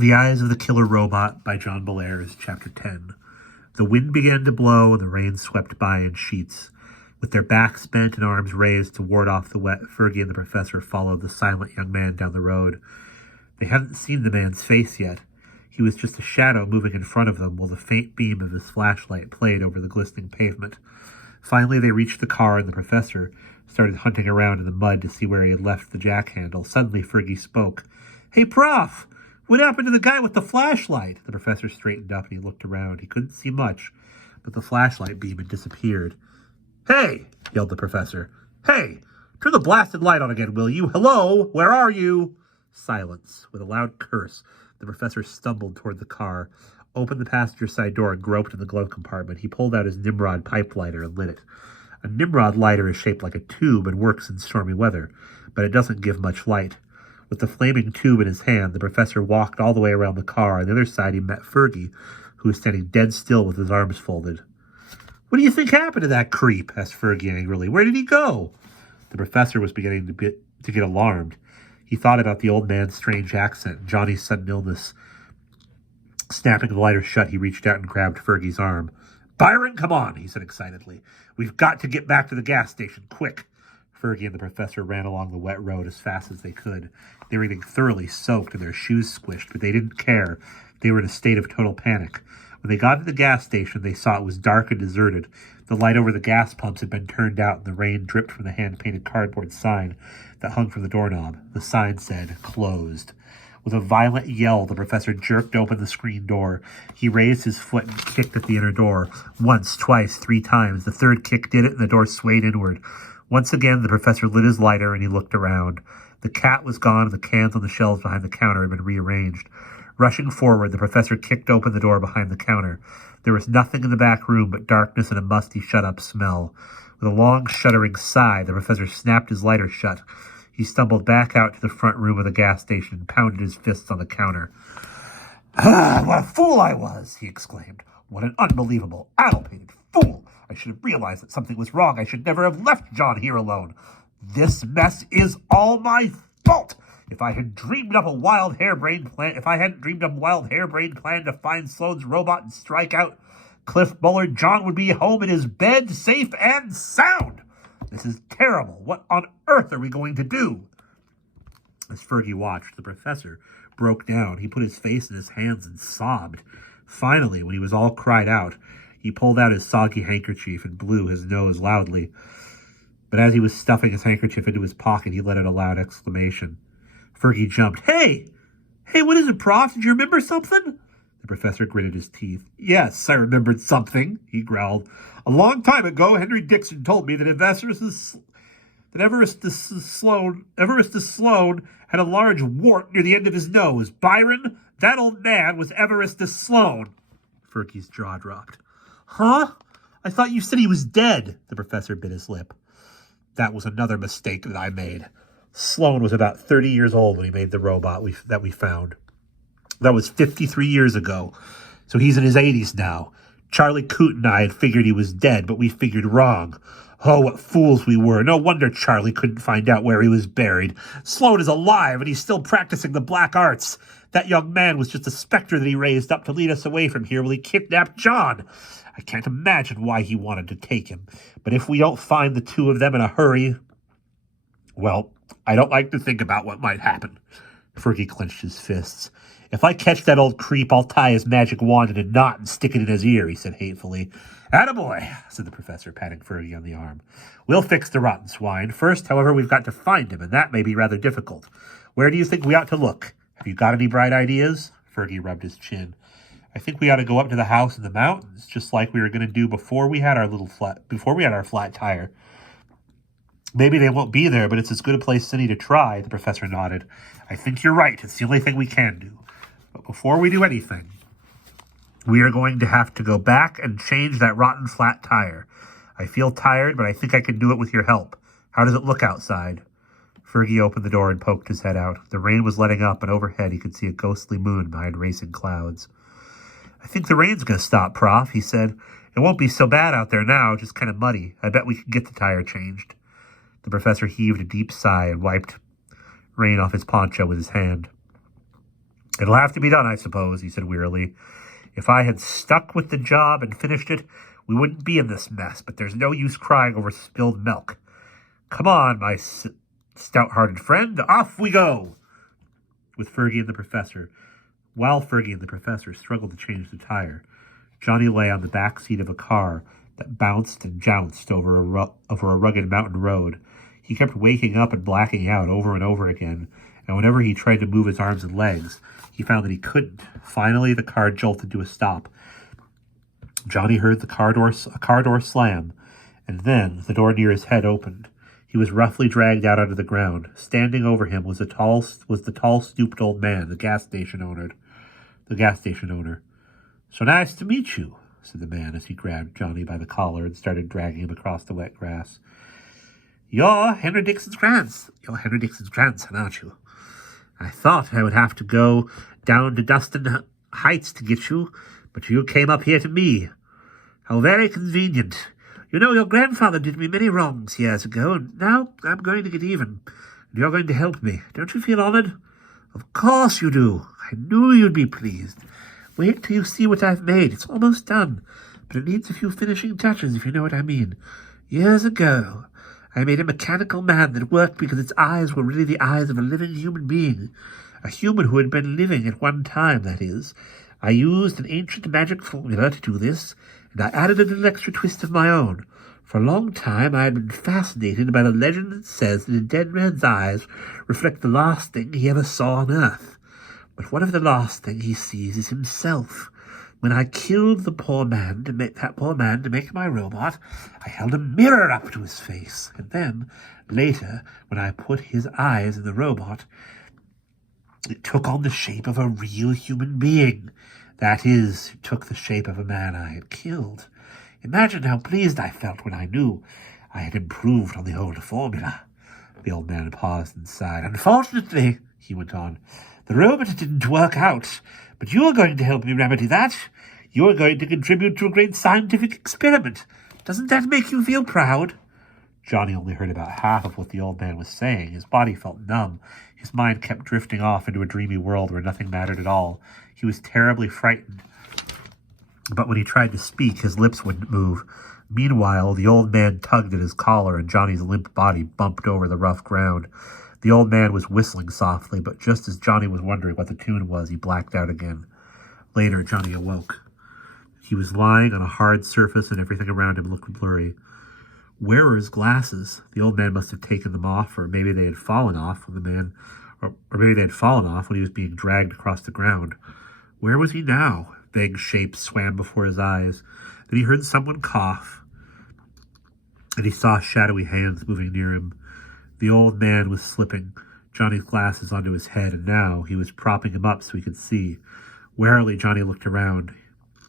The Eyes of the Killer Robot by John Bellairs, Chapter 10. The wind began to blow, and the rain swept by in sheets. With their backs bent and arms raised to ward off the wet, Fergie and the professor followed the silent young man down the road. They hadn't seen the man's face yet. He was just a shadow moving in front of them while the faint beam of his flashlight played over the glistening pavement. Finally, they reached the car, and the professor started hunting around in the mud to see where he had left the jack-handle. Suddenly, Fergie spoke. "Hey, Prof! What happened to the guy with the flashlight?" The professor straightened up and he looked around. He couldn't see much, but the flashlight beam had disappeared. "Hey!" yelled the professor. "Hey! Turn the blasted light on again, will you? Hello? Where are you?" Silence. With a loud curse, the professor stumbled toward the car, opened the passenger side door, and groped in the glove compartment. He pulled out his Nimrod pipe lighter and lit it. A Nimrod lighter is shaped like a tube and works in stormy weather, but it doesn't give much light. With the flaming tube in his hand, the professor walked all the way around the car. On the other side, he met Fergie, who was standing dead still with his arms folded. "What do you think happened to that creep?" asked Fergie angrily. "Where did he go?" The professor was beginning to get alarmed. He thought about the old man's strange accent and Johnny's sudden illness. Snapping the lighter shut, he reached out and grabbed Fergie's arm. "Byron, come on," he said excitedly. "We've got to get back to the gas station, quick." Fergie and the professor ran along the wet road as fast as they could. They were getting thoroughly soaked and their shoes squished, but they didn't care. They were in a state of total panic. When they got to the gas station, they saw it was dark and deserted. The light over the gas pumps had been turned out, and the rain dripped from the hand-painted cardboard sign that hung from the doorknob. The sign said, "Closed." With a violent yell, the professor jerked open the screen door. He raised his foot and kicked at the inner door. Once, twice, 3 times. The third kick did it, and the door swayed inward. Once again, the professor lit his lighter, and he looked around. The cat was gone, and the cans on the shelves behind the counter had been rearranged. Rushing forward, the professor kicked open the door behind the counter. There was nothing in the back room but darkness and a musty, shut-up smell. With a long, shuddering sigh, the professor snapped his lighter shut. He stumbled back out to the front room of the gas station and pounded his fists on the counter. "Ah, what a fool I was!" he exclaimed. "What an unbelievable, addle-pated fool! I should have realized that something was wrong. I should never have left John here alone. This mess is all my fault. If I hadn't dreamed up a wild harebrained plan to find Sloane's robot and strike out Cliff Bullard, John would be home in his bed, safe and sound. This is terrible. What on earth are we going to do?" As Fergie watched, the professor broke down. He put his face in his hands and sobbed. Finally, when he was all cried out, he pulled out his soggy handkerchief and blew his nose loudly. But as he was stuffing his handkerchief into his pocket, he let out a loud exclamation. Fergie jumped. Hey, what is it, Prof? Did you remember something?" The professor gritted his teeth. "Yes, I remembered something," he growled. "A long time ago, Henry Dixon told me that Everestus Sloane had a large wart near the end of his nose. Byron, that old man was Everestus Sloane." Fergie's jaw dropped. "Huh? I thought you said he was dead." The professor bit his lip. "That was another mistake that I made. Sloane was about 30 years old when he made the robot that we found. That was 53 years ago, so he's in his 80s now. Charlie Coote and I had figured he was dead, but we figured wrong. Oh, what fools we were. No wonder Charlie couldn't find out where he was buried. Sloane is alive, and he's still practicing the black arts. That young man was just a specter that he raised up to lead us away from here while he kidnapped John. I can't imagine why he wanted to take him. But if we don't find the two of them in a hurry, well, I don't like to think about what might happen." Fergie clenched his fists. "If I catch that old creep, I'll tie his magic wand in a knot and stick it in his ear," he said hatefully. "Attaboy," said the professor, patting Fergie on the arm. "We'll fix the rotten swine. First, however, we've got to find him, and that may be rather difficult. Where do you think we ought to look? Have you got any bright ideas?" Fergie rubbed his chin. "I think we ought to go up to the house in the mountains, just like we were going to do before we had our flat tire. Maybe they won't be there, but it's as good a place as any to try." The professor nodded. "I think you're right. It's the only thing we can do. But before we do anything, we are going to have to go back and change that rotten flat tire. I feel tired, but I think I can do it with your help. How does it look outside?" Fergie opened the door and poked his head out. The rain was letting up, and overhead he could see a ghostly moon behind racing clouds. "I think the rain's going to stop, Prof," he said. "It won't be so bad out there now, just kind of muddy. I bet we can get the tire changed." The professor heaved a deep sigh and wiped rain off his poncho with his hand. It'll have to be done, I suppose, he said wearily. If I had stuck with the job and finished it, we wouldn't be in this mess, but there's no use crying over spilled milk. Come on, my stout-hearted friend, off we go! While Fergie and the professor struggled to change the tire, Johnny lay on the back seat of a car that bounced and jounced over a rugged mountain road. He kept waking up and blacking out over and over again, and whenever he tried to move his arms and legs, he found that he couldn't. Finally, the car jolted to a stop. Johnny heard a car door slam, and then the door near his head opened. He was roughly dragged out onto the ground. Standing over him was the tall, stooped old man, the gas station owner. "So nice to meet you," said the man as he grabbed Johnny by the collar and started dragging him across the wet grass. You're Henry Dixon's grandson, aren't you? I thought I would have to go down to Dustin Heights to get you, but you came up here to me. How very convenient. You know, your grandfather did me many wrongs years ago, and now I'm going to get even, and you're going to help me. Don't you feel honored? Of course you do. I knew you'd be pleased. Wait till you see what I've made. It's almost done, but it needs a few finishing touches, if you know what I mean. Years ago, I made a mechanical man that worked because its eyes were really the eyes of a living human being. A human who had been living at one time, that is. I used an ancient magic formula to do this, and I added a little extra twist of my own. For a long time I had been fascinated by the legend that says that a dead man's eyes reflect the last thing he ever saw on earth. But what if the last thing he sees is himself? When I killed that poor man to make my robot, I held a mirror up to his face, and then, later, when I put his eyes in the robot, it took on the shape of a real human being. That is, it took the shape of a man I had killed. Imagine how pleased I felt when I knew I had improved on the old formula. The old man paused and sighed. Unfortunately, he went on, the robot didn't work out, but you are going to help me remedy that. You are going to contribute to a great scientific experiment. Doesn't that make you feel proud? Johnny only heard about half of what the old man was saying. His body felt numb. His mind kept drifting off into a dreamy world where nothing mattered at all. He was terribly frightened. But when he tried to speak, his lips wouldn't move. Meanwhile, the old man tugged at his collar, and Johnny's limp body bumped over the rough ground. The old man was whistling softly, but just as Johnny was wondering what the tune was, he blacked out again. Later, Johnny awoke. He was lying on a hard surface, and everything around him looked blurry. Where were his glasses? The old man must have taken them off, or maybe they had fallen off when he was being dragged across the ground. Where was he now? Vague shapes swam before his eyes. Then he heard someone cough, and he saw shadowy hands moving near him. The old man was slipping Johnny's glasses onto his head, and now he was propping him up so he could see. Warily, Johnny looked around.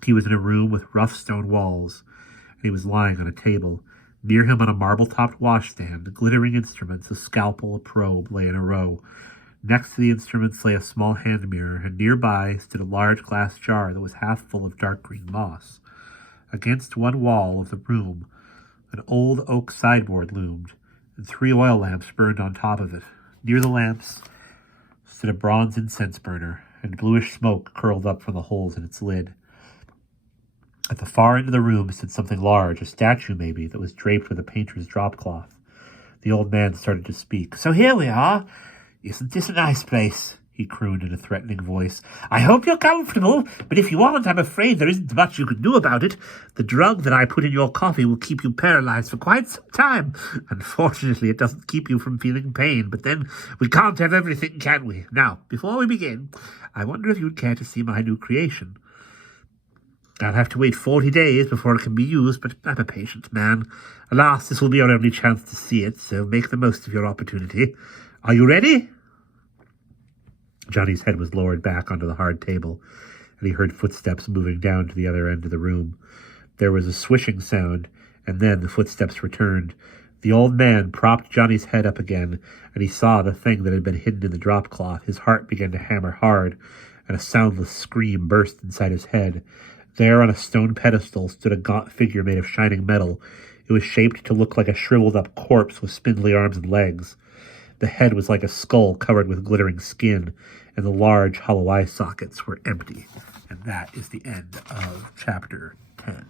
He was in a room with rough stone walls, and he was lying on a table. Near him on a marble-topped washstand, glittering instruments, a scalpel, a probe, lay in a row. Next to the instruments lay a small hand mirror, and nearby stood a large glass jar that was half full of dark green moss. Against one wall of the room, an old oak sideboard loomed, and 3 oil lamps burned on top of it. Near the lamps stood a bronze incense burner, and bluish smoke curled up from the holes in its lid. At the far end of the room stood something large, a statue maybe, that was draped with a painter's dropcloth. The old man started to speak. So here we are. Isn't this a nice place? He crooned in a threatening voice. I hope you're comfortable, but if you aren't, I'm afraid there isn't much you can do about it. The drug that I put in your coffee will keep you paralyzed for quite some time. Unfortunately, it doesn't keep you from feeling pain, but then we can't have everything, can we? Now, before we begin, I wonder if you'd care to see my new creation. I'll have to wait 40 days before it can be used, but I'm a patient man. Alas, this will be your only chance to see it, so make the most of your opportunity. Are you ready? Johnny's head was lowered back onto the hard table, and he heard footsteps moving down to the other end of the room. There was a swishing sound, and then the footsteps returned. The old man propped Johnny's head up again, and he saw the thing that had been hidden in the dropcloth. His heart began to hammer hard, and a soundless scream burst inside his head. There on a stone pedestal stood a gaunt figure made of shining metal. It was shaped to look like a shriveled-up corpse with spindly arms and legs. The head was like a skull covered with glittering skin, and the large hollow eye sockets were empty. And that is the end of chapter 10.